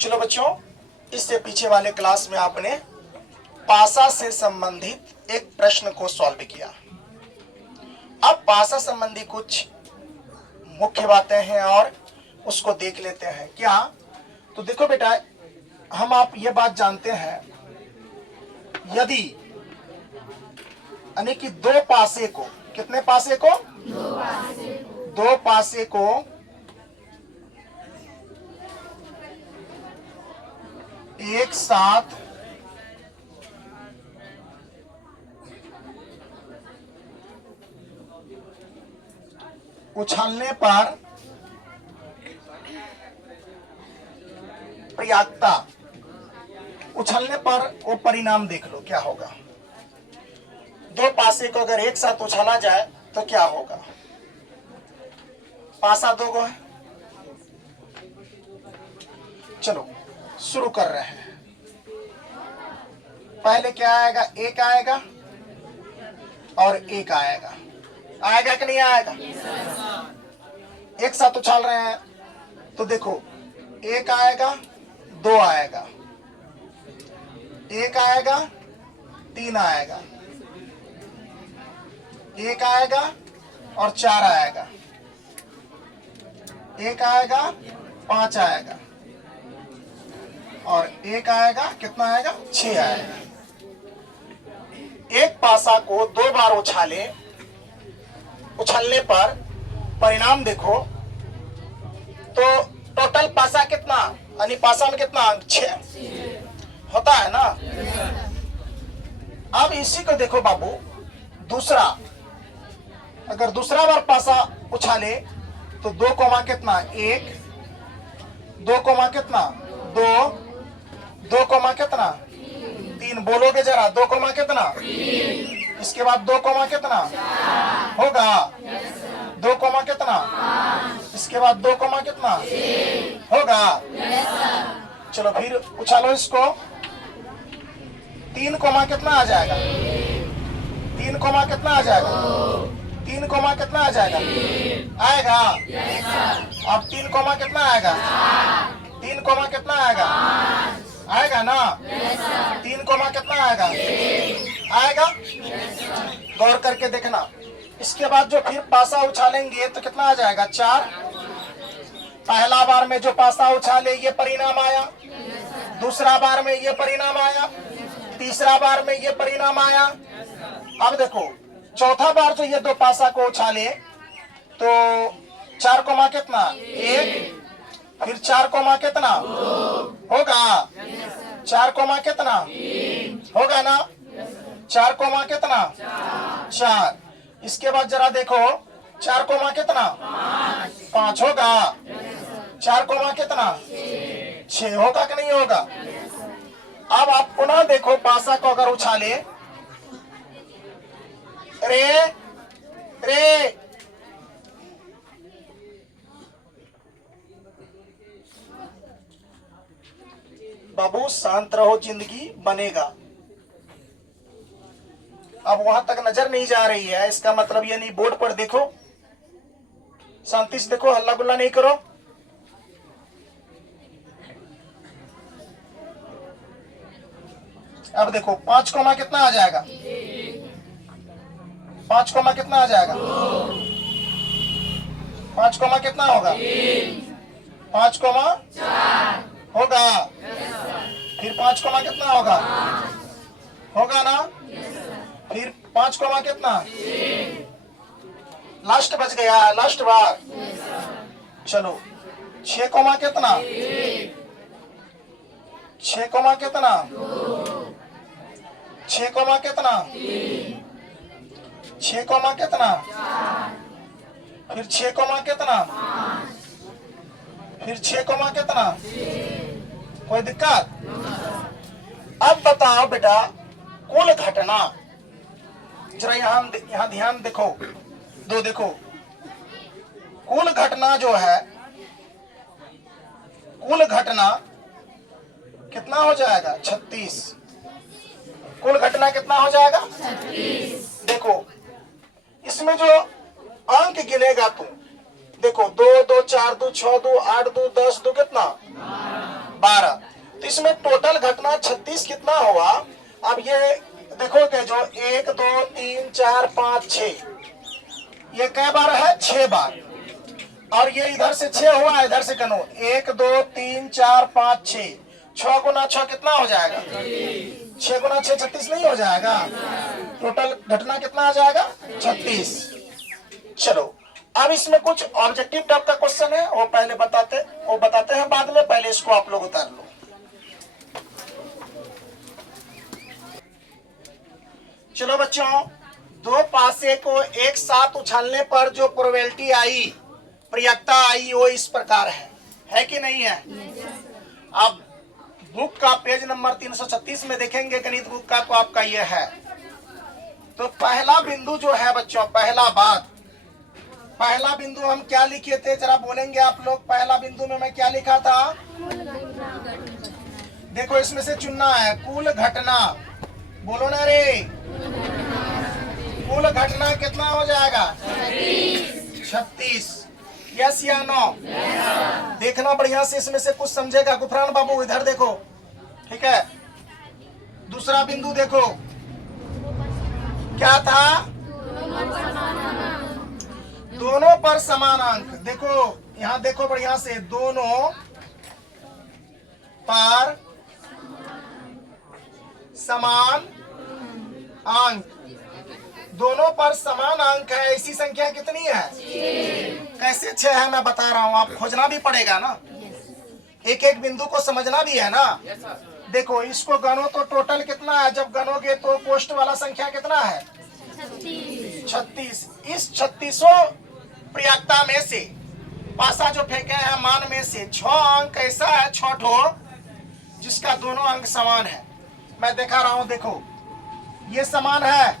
चलो बच्चों, इससे पीछे वाले क्लास में आपने पासा से संबंधित एक प्रश्न को सॉल्व किया। अब पासा संबंधी कुछ मुख्य बातें हैं और उसको देख लेते हैं। क्या? तो देखो बेटा, हम आप ये बात जानते हैं, यदि यानी कि दो पासे को, कितने पासे को? दो पासे को एक साथ उछालने पर प्रयागता, उछलने पर वो परिणाम देख लो क्या होगा। दो पासे को अगर एक साथ उछाला जाए तो क्या होगा? पासा दो गो है। चलो शुरू कर रहे हैं। पहले क्या आएगा? एक आएगा और एक आएगा। आएगा कि नहीं आएगा? एक साथ उछाल रहे हैं तो देखो, एक आएगा, दो आएगा, एक आएगा, तीन आएगा, एक आएगा और चार आएगा, एक आएगा, पांच आएगा और एक आएगा, कितना आएगा? 6 आएगा। एक पासा को दो बार उछालने पर परिणाम देखो तो टोटल पासा कितना, यानी पासा में कितना? 6 होता है ना। अब इसी को देखो बाबू, दूसरा, अगर दूसरा बार पासा उछाले तो 2 कोमा कितना? 1, 2 कोमा कितना? 2, 2 कोमा कितना? 3। बोलोगे जरा, 2 कोमा कितना? इसके बाद 2 कोमा कितना होगा? 2 कोमा कितना? इसके बाद 2 कोमा कितना होगा? चलो फिर उछालो इसको। 3 कोमा कितना आ जाएगा? 3 कोमा कितना आ जाएगा? 3 कोमा कितना आ जाएगा? आएगा। अब 3 कोमा कितना आएगा? 3 कोमा कितना आएगा? आएगा ना। 3 कोमा कितना आएगा? आएगा। गौर करके देखना। इसके बाद जो फिर पासा उछालेंगे तो कितना आ जाएगा? 4। पहला बार में जो पासा उछाले ये परिणाम आया, दूसरा बार में ये परिणाम आया, तीसरा बार में ये परिणाम आया। अब देखो, चौथा बार जो ये दो पासा को उछाले तो 4 कोमा कितना? 1, फिर 4 कोमा कितना होगा? 4 कोमा कितना होगा ना? 4 कोमा कितना? 4। इसके बाद जरा देखो, 4 कोमा कितना? 5 होगा। 4 कोमा कितना? 6 होगा कि नहीं होगा? अब आप पुनः देखो, पासा को अगर उछाले, रे रे, बाबू शांत रहो, जिंदगी बनेगा। अब वहां तक नजर नहीं जा रही है, इसका मतलब ये नहीं। बोर्ड पर देखो, शांति से देखो, हल्ला गुल्ला नहीं करो। अब देखो, 5 कोमा कितना आ जाएगा? 5 कोमा कितना आ जाएगा? 5 कोमा कितना होगा? 5 कोमा होगा। फिर 5 कोमा कितना होगा? होगा ना। फिर 5 कोमा कितना? लास्ट बच गया, लास्ट बार। चलो 6 कोमा कितना? 6 कोमा कितना? 6 कोमा कितना? 6 कोमा कितना? फिर 6 कोमा कितना? फिर 6 कोमा कितना? कोई दिक्कत? अब बताओ बेटा, कुल घटना जरा यहाँ ध्यान देखो, देखो, कुल घटना जो है, कुल घटना कितना हो जाएगा? 36। कुल घटना कितना हो जाएगा? 36। देखो, इसमें जो अंक गिनेगा तुम, देखो 2 2 4 2 6 2 8 2 10 2 कितना 12। तो इसमें टोटल घटना 36 कितना हुआ। अब ये देखोगे जो 1 2 3 4 5 6 ये कै बार है 6 बार। और ये इधर से 6 हुआ, इधर से कनो 1 2 3 4 5 6 6 गुना 6 कितना हो जाएगा 6 गुना 6 36 नहीं हो जाएगा। टोटल घटना कितना आ जाएगा 36। चलो अब इसमें कुछ ऑब्जेक्टिव टाइप का क्वेश्चन है, वो बताते हैं बाद में, पहले इसको आप लोग उतार लो। चलो बच्चों, दो पासे को एक साथ उछालने पर जो प्रोबेबिलिटी आई, प्रियता आई, वो इस प्रकार है कि नहीं है। अब बुक का पेज नंबर 336 में देखेंगे गणित बुक का, तो आपका ये है। तो पहला बिंदु जो है बच्चों, पहला बिंदु हम क्या लिखे थे, जरा बोलेंगे आप लोग। पहला बिंदु में मैं क्या लिखा था, देखो इसमें से चुनना है कुल घटना। बोलो ना रे, कुल घटना कितना हो जाएगा 36। यस या नो। देखना बढ़िया से, इसमें से कुछ समझेगा। गुफरान बाबू इधर देखो, ठीक है। दूसरा बिंदु देखो क्या था, दोनों पर समान अंक। देखो यहां देखो बढ़िया से, दोनों पर समान अंक। दोनों पर समान अंक है, ऐसी संख्या कितनी है 6। कैसे 6 है मैं बता रहा हूं, आप खोजना भी पड़ेगा ना, एक एक बिंदु को समझना भी है ना। देखो इसको गनो तो टोटल कितना है, जब गनोगे तो पोस्ट वाला संख्या कितना है 36। इस 36 प्रयागता में से पासा जो फेंके हैं मान में से 6 अंक ऐसा है, 6 ठो जिसका दोनों अंक समान है। मैं दिखा रहा हूं, देखो ये समान है,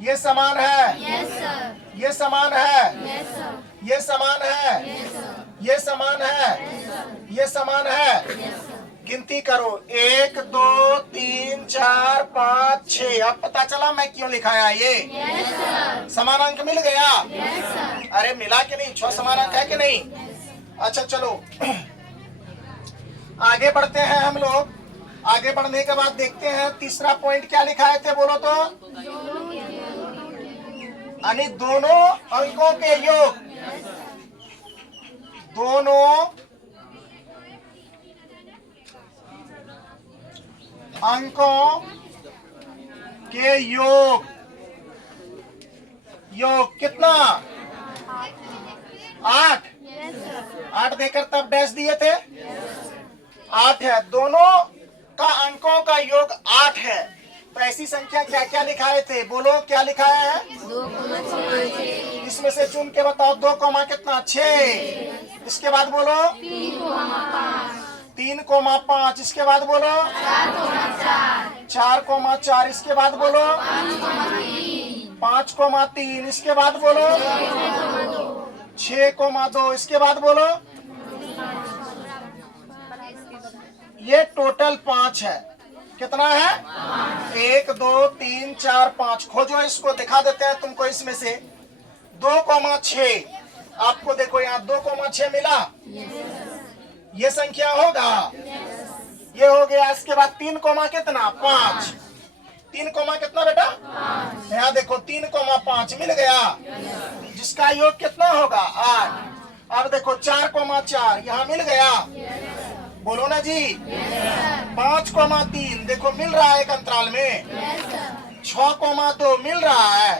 ये समान है, ये समान है, ये समान है, ये समान है, ये समान है। गिनती करो 1 2 3 4 5 6। अब पता चला मैं क्यों लिखाया ये। समान अंक मिल गया। अरे मिला कि नहीं, 6 समान अंक है कि नहीं। अच्छा चलो आगे बढ़ते हैं हम लोग। आगे बढ़ने के बाद देखते हैं तीसरा पॉइंट क्या लिखाए थे, बोलो तो। यानी दोनों अंकों के योग, दोनों अंकों के योग, योग कितना 8 देकर तब डैश दिए थे 8 है। दोनों का अंकों का योग 8 है। तो ऐसी संख्या क्या क्या लिखाए थे, बोलो क्या लिखाया है। 2, इसमें से चुन के बताओ। 2 कोमा कितना 6। इसके बाद बोलो 3 कोमा 5। इसके बाद बोलो 4 कोमा 4। इसके बाद बोलो 5 कोमा 3। इसके बाद बोलो 6 कोमा 2। इसके बाद बोलो, ये टोटल 5 है। कितना है 1 2 3 4 5। खोजो इसको, दिखा देते हैं तुमको। इसमें से 2 कोमा 6 आपको देखो यहाँ 2 कोमा 6 मिला। ये संख्या होगा, ये हो गया। इसके बाद 3 कोमा कितना 5। 3 कोमा कितना बेटा, यहाँ देखो 3 कोमा 5 मिल गया, जिसका योग कितना होगा 8। अब देखो 4 कोमा 4 यहाँ मिल गया, बोलो ना जी। 5 कोमा 3 देखो मिल रहा है एक अंतराल में। 6 कोमा 2 मिल रहा है।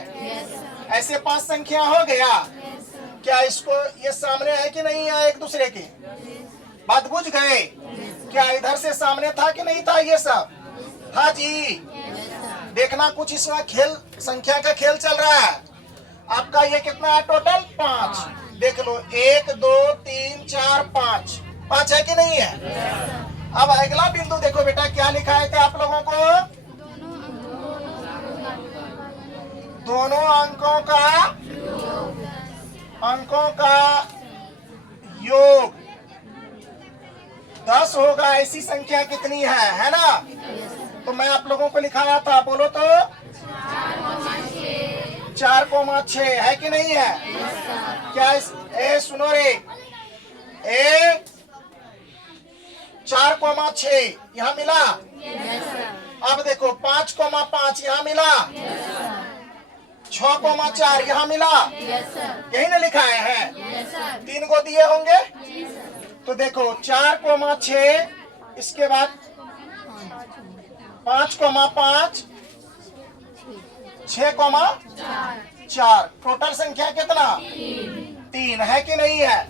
ऐसे 5 संख्या हो गया। क्या इसको ये सामने है कि नहीं है एक दूसरे के, बात बुझ गए। क्या इधर से सामने था कि नहीं था, ये सब था जी। देखना कुछ इसमें खेल, संख्या का खेल चल रहा है। आपका ये कितना है टोटल 5। देख लो 1 2 3 4 5 है कि नहीं है। अब अगला बिंदु देखो बेटा, क्या लिखाए थे आप लोगों को, दोनों अंकों का योग 10 होगा। ऐसी संख्या कितनी है ना। तो मैं आप लोगों को लिखाया था, बोलो तो 4,6 है कि नहीं है? क्या ए सुनो रे, ए 4,6 यहाँ मिला। अब देखो 5,5 यहाँ मिला। 6,4 यहाँ मिला। यही ना लिखा है? 3 को दिए होंगे। तो देखो 4,6 इसके बाद 5,5 6,4 टोटल संख्या कितना? 3 है कि नहीं है?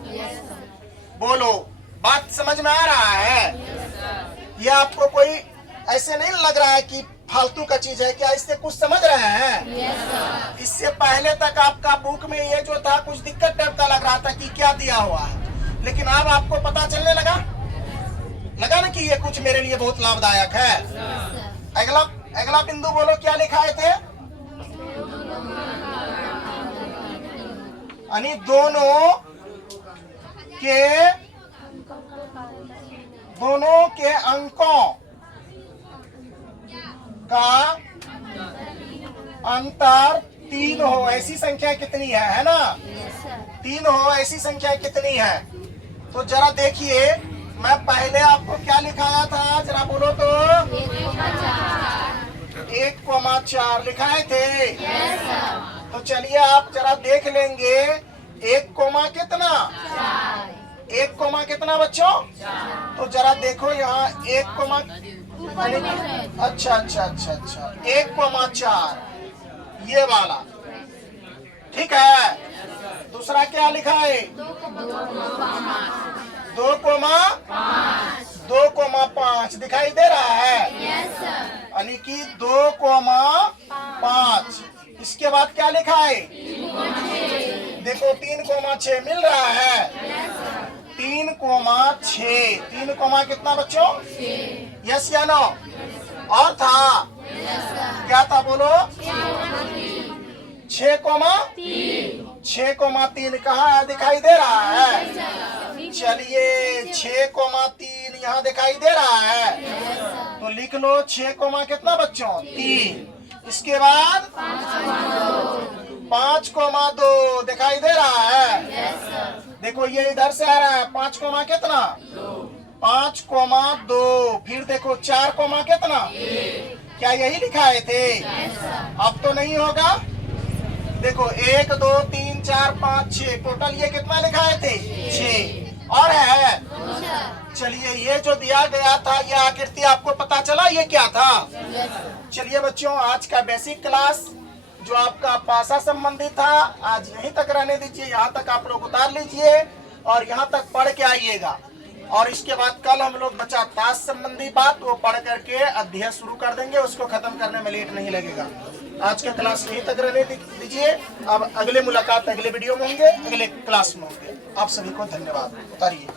बोलो, बात समझ में आ रहा है? ये आपको कोई ऐसे नहीं लग रहा है कि फालतू का चीज है? क्या इससे कुछ समझ रहे हैं? इससे पहले तक आपका बुक में ये जो था कुछ दिक्कत टाइप का लग रहा था कि क्या दिया हुआ है, लेकिन अब आपको पता चलने लगा ना कि ये कुछ मेरे लिए बहुत लाभदायक है। अगला बिंदु बोलो, क्या लिखाए थे? यानी दोनों के अंकों का अंतर 3 हो ऐसी संख्या कितनी है ना? 3 हो ऐसी संख्या कितनी है? तो जरा देखिए, मैं पहले आपको क्या लिखाया था, जरा बोलो तो। 1,4 लिखाए थे। तो चलिए आप जरा देख लेंगे 1 कोमा कितना? 1 कोमा कितना बच्चों? तो जरा देखो यहाँ 1 कोमा, अच्छा 1,4 ये वाला, ठीक है। दूसरा क्या लिखा है? 2,5 दिखाई दे रहा है, यानी कि 2,5। इसके बाद क्या लिखा है? देखो 3,6 मिल रहा है। 3,6 3 कोमा कितना बच्चों? यस या नो? और था क्या था बोलो? 6,3 कहाँ है? दिखाई दे रहा है? चलिए 6,3 यहाँ दिखाई दे रहा है, तो लिख लो 6 कोमा कितना बच्चों? 3। इसके बाद 5,2 दिखाई दे रहा है। देखो ये इधर से आ रहा है। 5 कोमा कितना? 5,2। फिर देखो 4 कोमा कितना? क्या यही लिखाए थे? अब तो नहीं होगा। देखो 1 2 3 4 5 6 टोटल ये कितना लिखाए थे? 6। और है? चलिए ये जो दिया गया था, ये आकृति आपको पता चला ये क्या था? चलिए बच्चों, आज का बेसिक क्लास जो आपका भाषा संबंधी था आज यहीं तक रहने दीजिए। यहाँ तक आप लोग उतार लीजिए और यहाँ तक पढ़ के आइएगा। और इसके बाद कल हम लोग बचा ताश संबंधी बात, वो पढ़ करके अध्याय शुरू कर देंगे। उसको खत्म करने में लेट नहीं लगेगा। आज का क्लास यहीं तक रहने दीजिए। अब अगले मुलाकात अगले वीडियो में होंगे, अगले क्लास में होंगे। आप सभी को धन्यवाद। उतारिए।